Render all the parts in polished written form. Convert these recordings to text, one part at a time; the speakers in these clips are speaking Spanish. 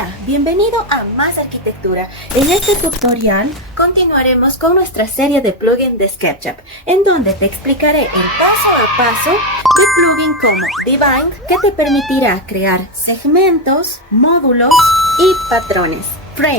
Hola, bienvenido a Más Arquitectura. En este tutorial continuaremos con nuestra serie de plugins de SketchUp, en donde te explicaré el paso a paso de plugin como Divide, que te permitirá crear segmentos, módulos y patrones. Frame,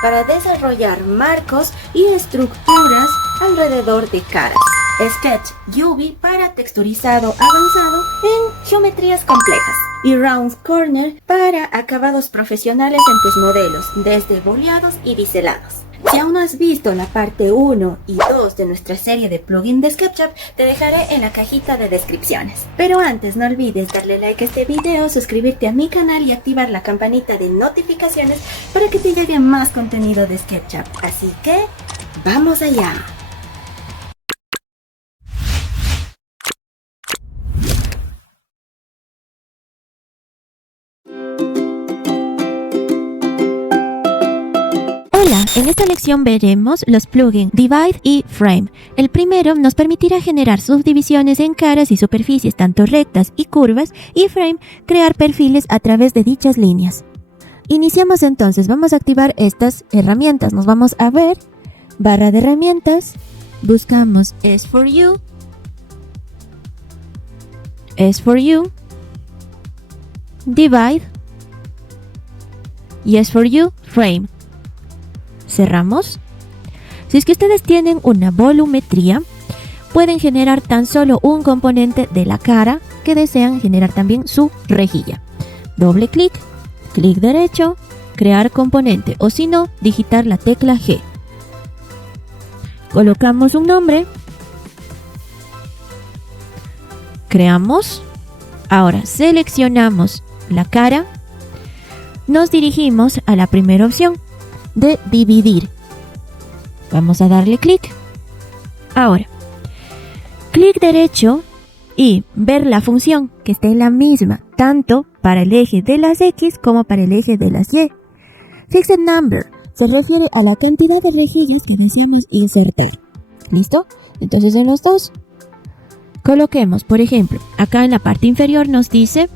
para desarrollar marcos y estructuras alrededor de caras. Sketch UV, para texturizado avanzado en geometrías complejas. Y Round Corner, para acabados profesionales en tus modelos, desde boleados y biselados. Si aún no has visto la parte 1 y 2 de nuestra serie de plugins de SketchUp, te dejaré en la cajita de descripciones. Pero antes no olvides darle like a este video, suscribirte a mi canal y activar la campanita de notificaciones para que te llegue más contenido de SketchUp. Así que, ¡vamos allá! Hola, en esta lección veremos los plugins Divide y Frame. El primero nos permitirá generar subdivisiones en caras y superficies tanto rectas y curvas, y Frame crear perfiles a través de dichas líneas. Iniciamos entonces, vamos a activar estas herramientas. Nos vamos a ver, barra de herramientas, buscamos S4U, Divide y S4U Frame. Cerramos. Si es que ustedes tienen una volumetría, pueden generar tan solo un componente de la cara que desean generar también su rejilla. Doble clic, clic derecho, crear componente, o si no, digitar la tecla G. Colocamos un nombre. Creamos. Ahora seleccionamos la cara. Nos dirigimos a la primera opción de dividir. Vamos a darle clic. Ahora, clic derecho y ver la función que esté la misma, tanto para el eje de las X como para el eje de las Y. Fixed number se refiere a la cantidad de rejillas que deseamos insertar. ¿Listo? Entonces en los dos coloquemos, por ejemplo, acá en la parte inferior nos dice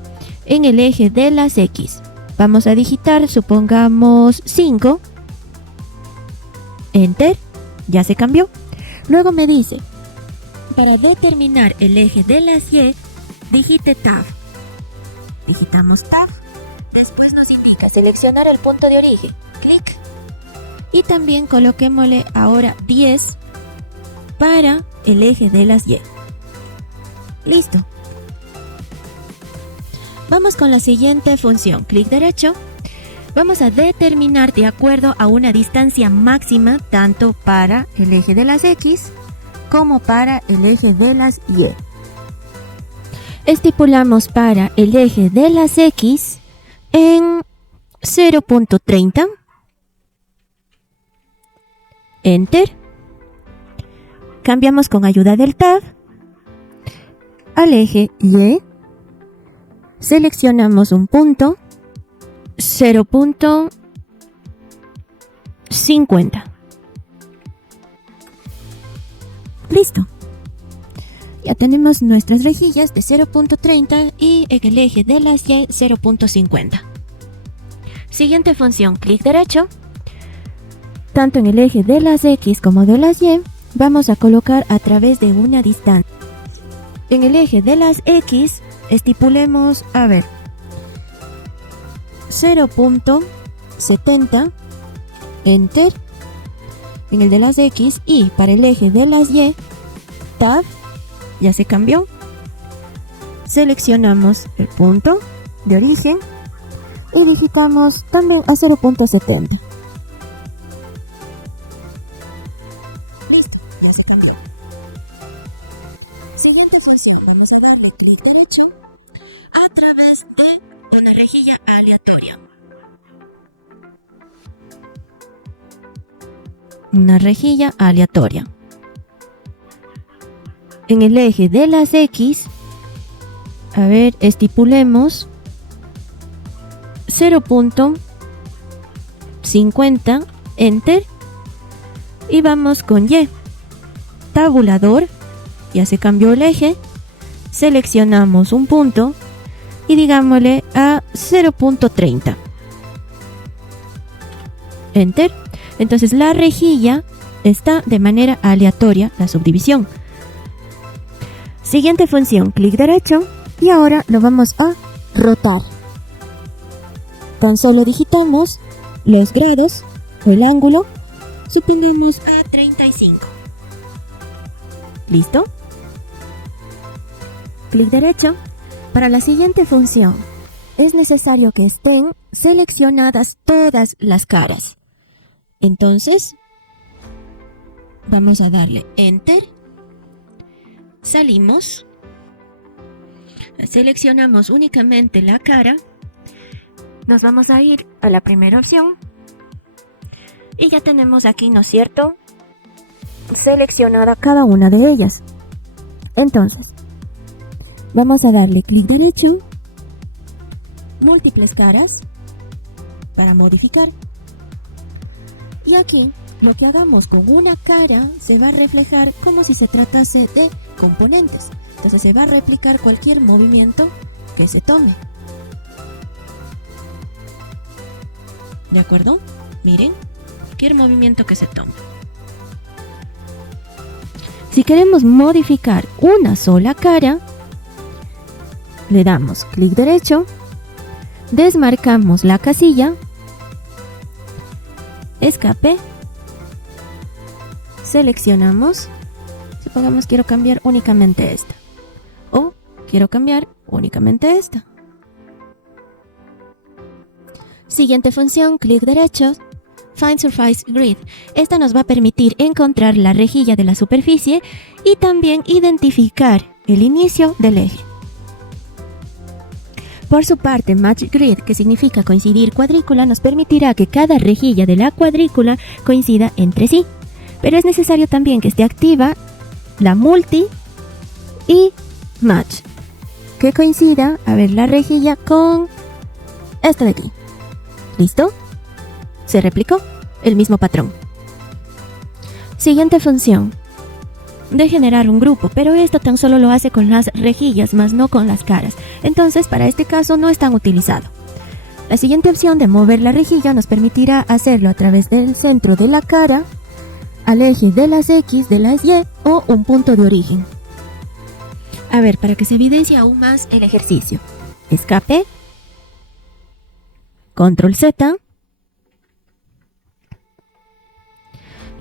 en el eje de las X. Vamos a digitar, supongamos 5. Enter, ya se cambió. Luego me dice, para determinar el eje de las Y, digite Tab. Digitamos Tab. Después nos indica seleccionar el punto de origen. Clic. Y también coloquémosle ahora 10 para el eje de las Y. Listo. Vamos con la siguiente función. Clic derecho. Vamos a determinar de acuerdo a una distancia máxima tanto para el eje de las X como para el eje de las Y. Estipulamos para el eje de las X en 0.30. Enter. Cambiamos con ayuda del Tab al eje Y. Seleccionamos un punto. 0.50. Listo. Ya tenemos nuestras rejillas de 0.30 y en el eje de las Y 0.50. Siguiente función, clic derecho. Tanto en el eje de las X como de las Y vamos a colocar a través de una distancia. En el eje de las X estipulemos, 0.70, Enter, en el de las X, y para el eje de las Y, Tab, ya se cambió, seleccionamos el punto de origen y digitamos también a 0.70. Listo, ya se cambió. Siguiente función, vamos a darle clic derecho a través de una rejilla aleatoria. Una rejilla aleatoria. En el eje de las X, estipulemos 0.50, Enter, y vamos con Y. Tabulador, ya se cambió el eje, seleccionamos un punto y digámosle a 0.30. Enter. Entonces la rejilla está de manera aleatoria, la subdivisión. Siguiente función, clic derecho, y ahora lo vamos a rotar. Tan solo digitamos los grados o el ángulo, supongamos a 35. ¿Listo? Clic derecho. Para la siguiente función, es necesario que estén seleccionadas todas las caras. Entonces, vamos a darle Enter. Salimos. Seleccionamos únicamente la cara. Nos vamos a ir a la primera opción. Y ya tenemos aquí, ¿no es cierto?, seleccionada cada una de ellas. Entonces, vamos a darle clic derecho, múltiples caras, para modificar. Y aquí, lo que hagamos con una cara se va a reflejar como si se tratase de componentes. Entonces se va a replicar cualquier movimiento que se tome. ¿De acuerdo? Miren, cualquier movimiento que se tome. Si queremos modificar una sola cara, le damos clic derecho, desmarcamos la casilla, escape, seleccionamos, supongamos quiero cambiar únicamente esta, o quiero cambiar únicamente esta. Siguiente función, clic derecho, Find Surface Grid. Esta nos va a permitir encontrar la rejilla de la superficie y también identificar el inicio del eje. Por su parte, Match Grid, que significa coincidir cuadrícula, nos permitirá que cada rejilla de la cuadrícula coincida entre sí. Pero es necesario también que esté activa la Multi y Match, que coincida, a ver, la rejilla con esta de aquí. ¿Listo? Se replicó el mismo patrón. Siguiente función, de generar un grupo, pero esto tan solo lo hace con las rejillas, más no con las caras. Entonces, para este caso no es tan utilizado. La siguiente opción de mover la rejilla nos permitirá hacerlo a través del centro de la cara, al eje de las X, de las Y o un punto de origen. A ver, para que se evidencie aún más el ejercicio. Escape, Control Z.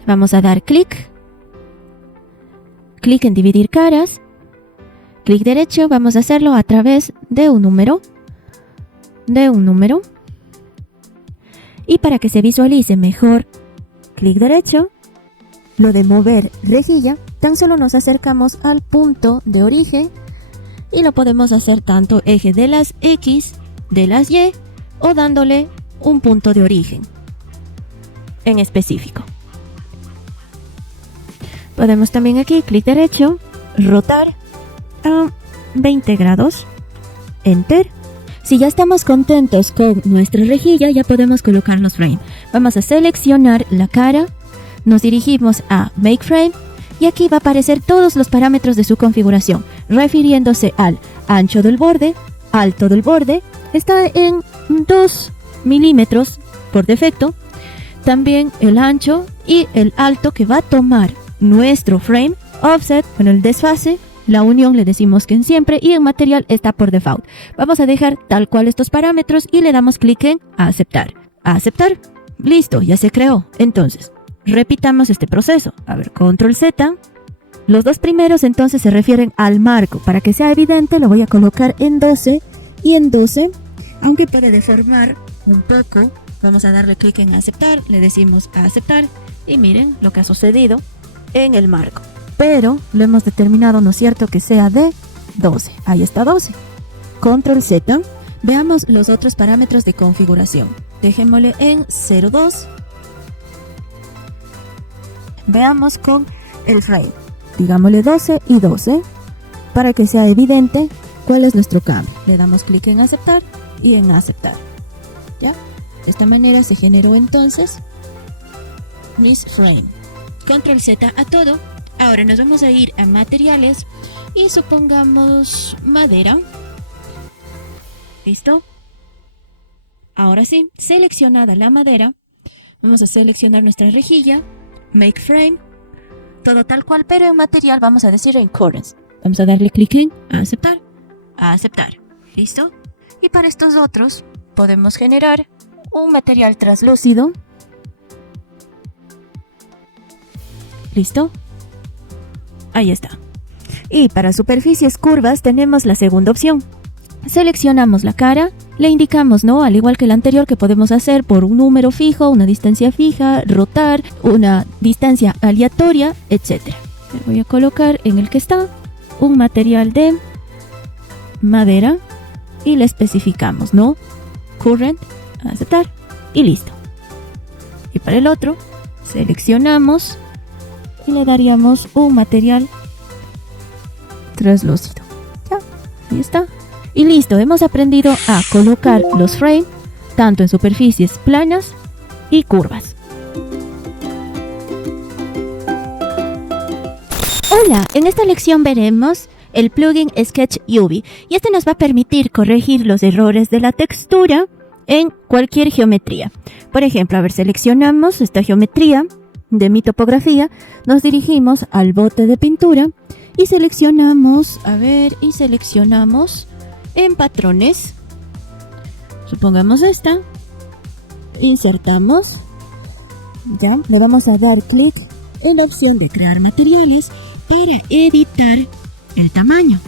Vamos a dar clic en dividir caras, clic derecho, vamos a hacerlo a través de un número, y para que se visualice mejor, clic derecho, lo de mover rejilla, tan solo nos acercamos al punto de origen y lo podemos hacer tanto eje de las X, de las Y o dándole un punto de origen en específico. Podemos también aquí, clic derecho, rotar a 20 grados, Enter. Si ya estamos contentos con nuestra rejilla, ya podemos colocar los frames. Vamos a seleccionar la cara, nos dirigimos a Make Frame y aquí va a aparecer todos los parámetros de su configuración, refiriéndose al ancho del borde, alto del borde, está en 2 milímetros por defecto, también el ancho y el alto que va a tomar nuestro frame, offset, con el desfase, la unión le decimos que en siempre y en material está por default. Vamos a dejar tal cual estos parámetros y le damos clic en aceptar. Aceptar. Listo, ya se creó. Entonces, repitamos este proceso. A ver, Control Z. Los dos primeros entonces se refieren al marco. Para que sea evidente lo voy a colocar en 12 y en 12, aunque puede deformar un poco. Vamos a darle clic en aceptar, le decimos a aceptar y miren lo que ha sucedido en el marco, pero lo hemos determinado, ¿no es cierto?, que sea de 12. Ahí está 12. Control Z. Veamos los otros parámetros de configuración. Dejémosle en 0,2. Veamos con el frame. Digámosle 12 y 12 para que sea evidente cuál es nuestro cambio. Le damos clic en aceptar y en aceptar. ¿Ya? De esta manera se generó entonces mis frame. Control Z a todo. Ahora nos vamos a ir a materiales y supongamos madera. ¿Listo? Ahora sí, seleccionada la madera, Vamos a seleccionar nuestra rejilla, Make Frame, todo tal cual, pero en material vamos a decir en Currents. Vamos a darle clic en aceptar, ¿listo? Y para estos otros podemos generar un material translúcido, ¿listo? Ahí está. Y para superficies curvas tenemos la segunda opción. Seleccionamos la cara, le indicamos, ¿no? Al igual que el anterior, que podemos hacer por un número fijo, una distancia fija, rotar, una distancia aleatoria, etc. Le voy a colocar en el que está un material de madera y le especificamos, ¿no? Current, aceptar y listo. Y para el otro, seleccionamos y le daríamos un material translúcido. Ya, ahí está. Y listo, hemos aprendido a colocar los frames tanto en superficies planas y curvas. Hola, en esta lección veremos el plugin Sketch UV y este nos va a permitir corregir los errores de la textura en cualquier geometría. Por ejemplo, seleccionamos esta geometría de mi topografía, nos dirigimos al bote de pintura y seleccionamos, en patrones, supongamos esta, insertamos, ya, le vamos a dar clic en la opción de crear materiales para editar el tamaño.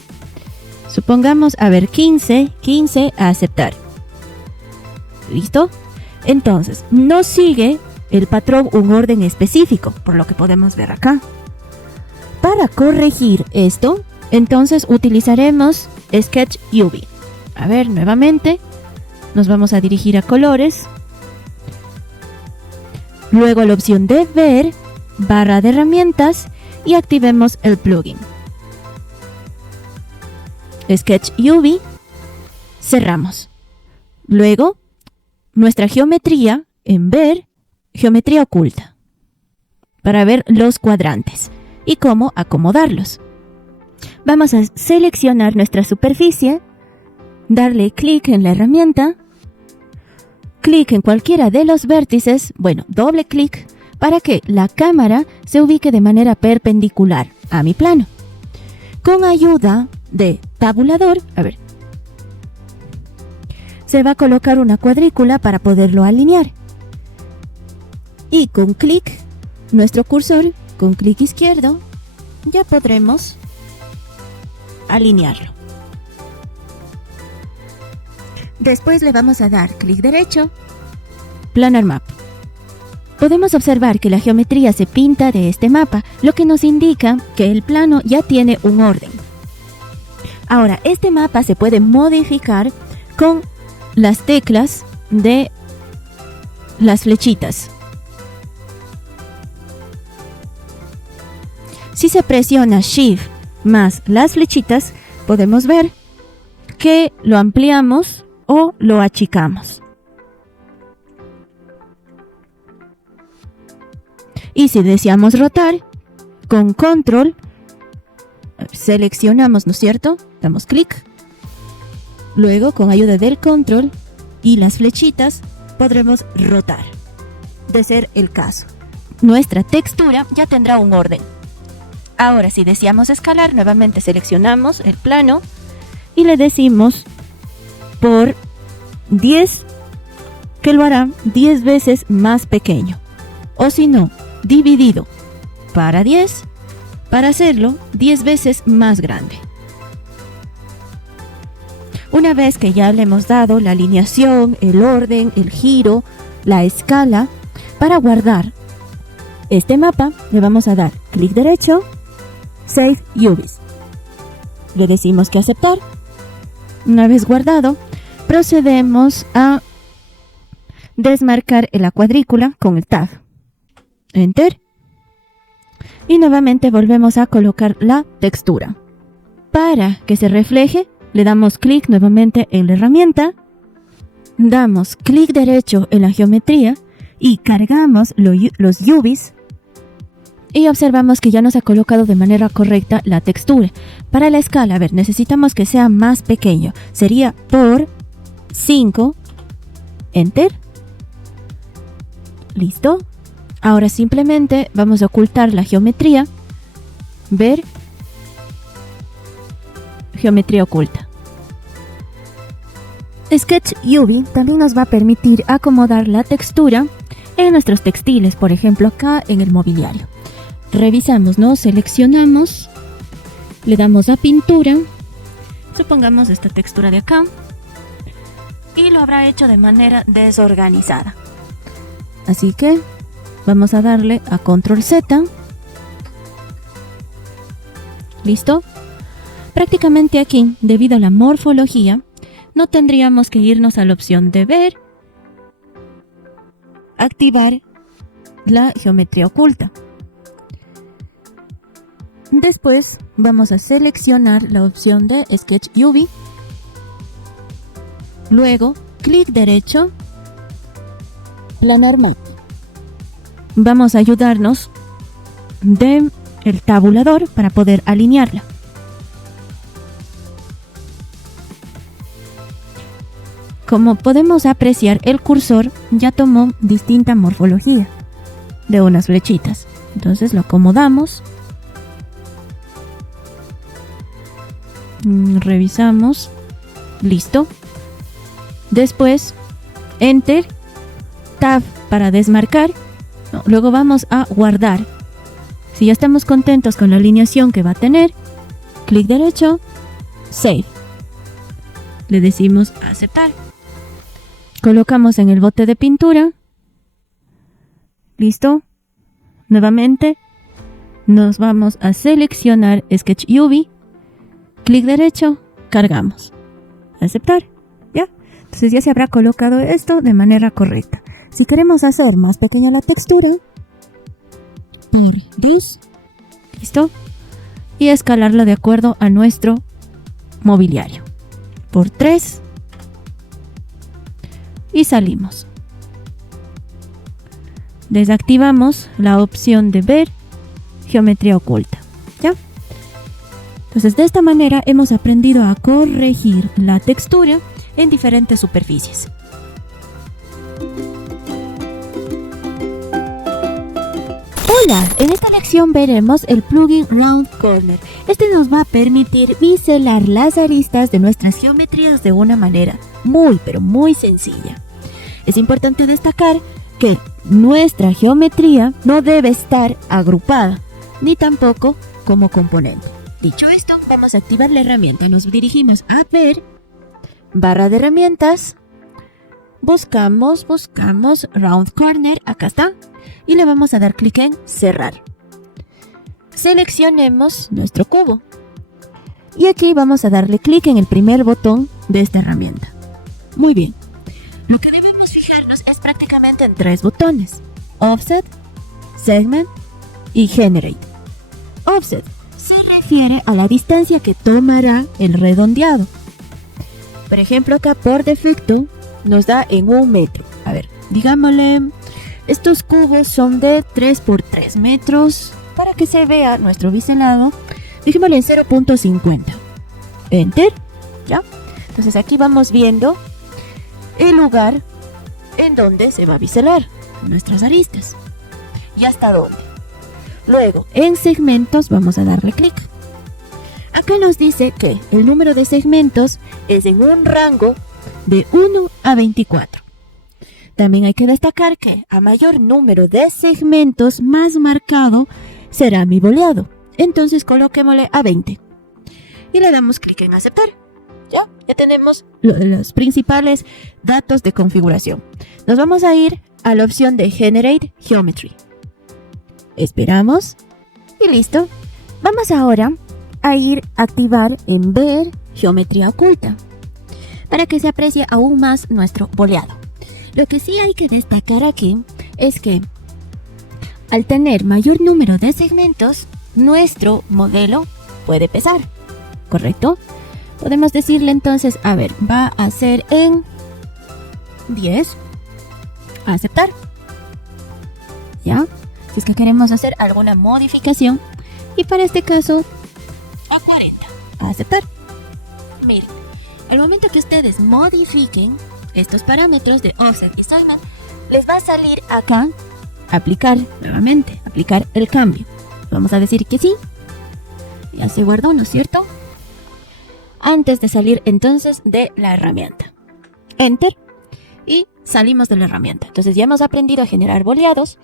Supongamos, 15 a aceptar. ¿Listo? Entonces, no sigue el patrón un orden específico, por lo que podemos ver acá. Para corregir esto, entonces utilizaremos Sketch UV. Nuevamente, nos vamos a dirigir a colores. Luego a la opción de ver, barra de herramientas y activemos el plugin. Sketch UV, cerramos. Luego, nuestra geometría en ver, geometría oculta, para ver los cuadrantes y cómo acomodarlos. Vamos a seleccionar nuestra superficie, darle clic en la herramienta, clic en cualquiera de los vértices, doble clic para que la cámara se ubique de manera perpendicular a mi plano. Con ayuda de tabulador, se va a colocar una cuadrícula para poderlo alinear. Y con clic, nuestro cursor, con clic izquierdo, ya podremos alinearlo. Después le vamos a dar clic derecho, Planar Map. Podemos observar que la geometría se pinta de este mapa, lo que nos indica que el plano ya tiene un orden. Ahora, este mapa se puede modificar con las teclas de las flechitas. Si se presiona Shift más las flechitas, podemos ver que lo ampliamos o lo achicamos. Y si deseamos rotar, con Control, seleccionamos, ¿no es cierto? Damos clic. Luego, con ayuda del Control y las flechitas, podremos rotar. De ser el caso, nuestra textura ya tendrá un orden. Ahora, si deseamos escalar, nuevamente seleccionamos el plano y le decimos por 10, que lo hará 10 veces más pequeño. O si no, dividido para 10, para hacerlo 10 veces más grande. Una vez que ya le hemos dado la alineación, el orden, el giro, la escala, para guardar este mapa, le vamos a dar clic derecho, Save UVs. Le decimos que aceptar. Una vez guardado, procedemos a desmarcar la cuadrícula con el Tab. Enter. Y nuevamente volvemos a colocar la textura. Para que se refleje, le damos clic nuevamente en la herramienta, damos clic derecho en la geometría y cargamos los UVs y observamos que ya nos ha colocado de manera correcta la textura. Para la escala, necesitamos que sea más pequeño. Sería por 5, Enter. ¿Listo? Ahora simplemente vamos a ocultar la geometría. Ver. Geometría oculta. Sketch UV también nos va a permitir acomodar la textura en nuestros textiles, por ejemplo acá en el mobiliario. Revisamos, ¿no? Seleccionamos, le damos a pintura, supongamos esta textura de acá, y lo habrá hecho de manera desorganizada. Así que vamos a darle a Control Z. ¿Listo? Prácticamente aquí, debido a la morfología, no tendríamos que irnos a la opción de ver, activar la geometría oculta. Después vamos a seleccionar la opción de Sketch UV. Luego, clic derecho, planar matte. Vamos a ayudarnos del tabulador para poder alinearla. Como podemos apreciar, el cursor ya tomó distinta morfología de unas flechitas. Entonces lo acomodamos. Revisamos. Listo. Después, Enter, Tab para desmarcar. Luego vamos a guardar. Si ya estamos contentos con la alineación que va a tener, clic derecho, Save. Le decimos aceptar. Colocamos en el bote de pintura. Listo. Nuevamente nos vamos a seleccionar Sketch UV. Clic derecho, cargamos. Aceptar. ¿Ya? Entonces ya se habrá colocado esto de manera correcta. Si queremos hacer más pequeña la textura, por 2. ¿Listo? Y escalarlo de acuerdo a nuestro mobiliario. Por 3. Y salimos. Desactivamos la opción de ver geometría oculta. ¿Ya? Entonces de esta manera hemos aprendido a corregir la textura en diferentes superficies. Hola, en esta lección veremos el plugin Round Corner. Este nos va a permitir biselar las aristas de nuestras geometrías de una manera muy pero muy sencilla. Es importante destacar que nuestra geometría no debe estar agrupada, ni tampoco como componente. Dicho esto, vamos a activar la herramienta. Nos dirigimos a ver, barra de herramientas, buscamos Round Corner, acá está, y le vamos a dar clic en cerrar. Seleccionemos nuestro cubo y aquí vamos a darle clic en el primer botón de esta herramienta. Muy bien, lo que debemos fijarnos es prácticamente en 3 botones: Offset, Segment y Generate. Offset se refiere a la distancia que tomará el redondeado. Por ejemplo, acá por defecto nos da en 1 metro. A ver, digámosle, estos cubos son de 3 por 3 metros. Para que se vea nuestro biselado, dijémosle en 0.50. Enter. ¿Ya? Entonces aquí vamos viendo el lugar en donde se va a biselar nuestras aristas. ¿Y hasta dónde? Luego, en segmentos vamos a darle clic. Acá nos dice que el número de segmentos es en un rango de 1 a 24. También hay que destacar que a mayor número de segmentos, más marcado será mi boleado. Entonces coloquémosle a 20. Y le damos clic en aceptar. Ya tenemos los principales datos de configuración. Nos vamos a ir a la opción de Generate Geometry. Esperamos y listo. Vamos ahora a ir a activar en ver geometría oculta para que se aprecie aún más nuestro boleado. Lo que sí hay que destacar aquí es que al tener mayor número de segmentos, nuestro modelo puede pesar, ¿correcto? Podemos decirle entonces, a ver, va a ser en 10, a aceptar. ¿Ya? Si es que queremos hacer alguna modificación, y para este caso, a 40, a aceptar. Miren, al momento que ustedes modifiquen estos parámetros de offset y segment, les va a salir acá aplicar nuevamente, aplicar el cambio. Vamos a decir que sí. Ya se guardó, ¿no es cierto? Antes de salir entonces de la herramienta. Enter. Y salimos de la herramienta. Entonces ya hemos aprendido a generar boleados.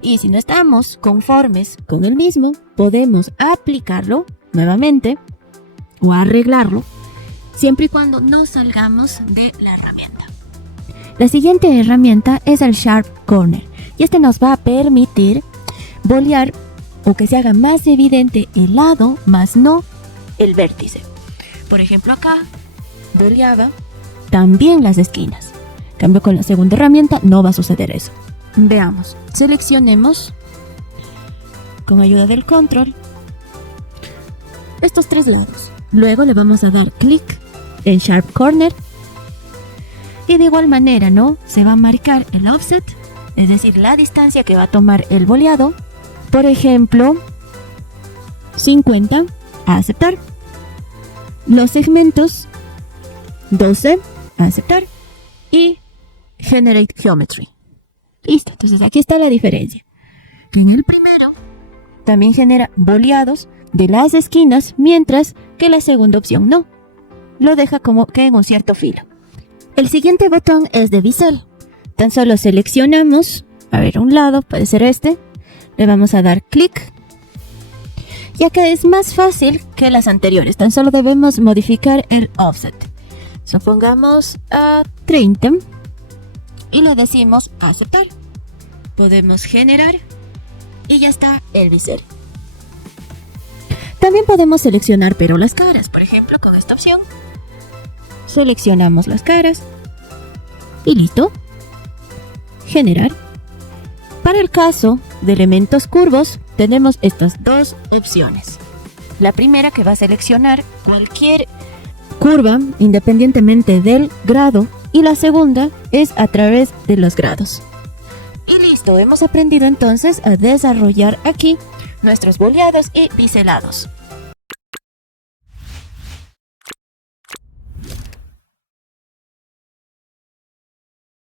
Y si no estamos conformes con el mismo, podemos aplicarlo nuevamente o arreglarlo, siempre y cuando no salgamos de la herramienta. La siguiente herramienta es el Sharp Corner. Y este nos va a permitir bolear o que se haga más evidente el lado, más no el vértice. Por ejemplo, acá boleaba también las esquinas. En cambio, con la segunda herramienta no va a suceder eso. Veamos. Seleccionemos con ayuda del control estos 3 lados. Luego le vamos a dar clic en Sharp Corner. Y de igual manera, ¿no? Se va a marcar el offset, es decir, la distancia que va a tomar el boleado. Por ejemplo, 50, a aceptar. Los segmentos, 12, a aceptar. Y Generate Geometry. Listo, entonces aquí está la diferencia. Que en el primero también genera boleados de las esquinas, mientras que la segunda opción no. Lo deja como que en un cierto filo. El siguiente botón es de bisel. Tan solo seleccionamos, a ver, un lado, puede ser este. Le vamos a dar clic. Y acá es más fácil que las anteriores. Tan solo debemos modificar el offset. Supongamos a 30. Y le decimos aceptar. Podemos generar. Y ya está el bisel. También podemos seleccionar pero las caras. Por ejemplo, con esta opción. Seleccionamos las caras. Y listo. Generar. Para el caso de elementos curvos, tenemos estas 2 opciones. La primera, que va a seleccionar cualquier curva independientemente del grado, y la segunda es a través de los grados. Y listo, hemos aprendido entonces a desarrollar aquí nuestros boleados y biselados.